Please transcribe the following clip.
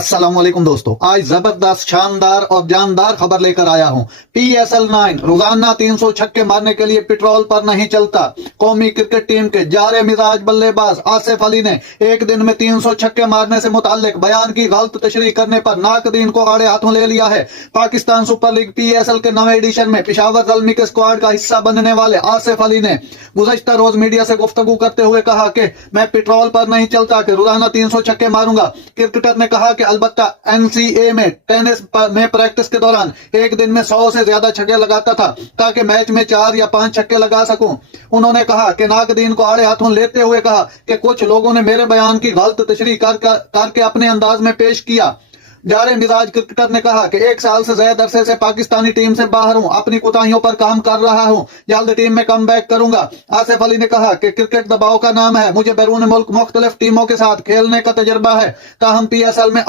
अस्सलाम वालेकुम दोस्तों, आज जबरदस्त शानदार और जानदार खबर लेकर आया हूं। PSL 9 रोजाना 300 छक्के मारने के लिए पेट्रोल पर नहीं चलता। कौमी क्रिकेट टीम के जारे मिजाज बल्लेबाज आसिफ अली ने एक दिन में 300 छक्के मारने से मुताल्लिक बयान की गलत तशरीह करने पर नाकदीन को आड़े हाथों ले लिया है। पाकिस्तान सुपर लीग PSL के नवे एडिशन में पेशावर ज़ल्मी के स्क्वाड का हिस्सा बनने वाले आसिफ अली ने गुज़श्ता रोज मीडिया से गुफ्तगू करते हुए कहा कि मैं पेट्रोल पर नहीं चलता कि रोजाना 300 छक्के मारूंगा। क्रिकेटर ने कहा कि अलबत्ता NCA में टेनिस में प्रैक्टिस के दौरान एक दिन में 100 से ज्यादा छक्के लगाता था ताकि मैच में 4 या 5 छक्के लगा सकूं। उन्होंने कहा कि नाकदीन को आड़े हाथों लेते हुए कहा कि कुछ लोगों ने मेरे बयान की गलत तशरीह करके अपने अंदाज में पेश किया। जारे मिजाज क्रिकेटर ने कहा कि 1 साल से ज्यादा अरसे से पाकिस्तानी टीम से बाहर हूं, अपनी कोताहियों पर काम कर रहा हूं, जल्द टीम में कम बैक करूंगा। आसिफ अली ने कहा कि क्रिकेट दबाव का नाम है, मुझे बैरून मुल्क मुख्तलिफ टीमों के साथ खेलने का तजुर्बा है, ताहम PSL में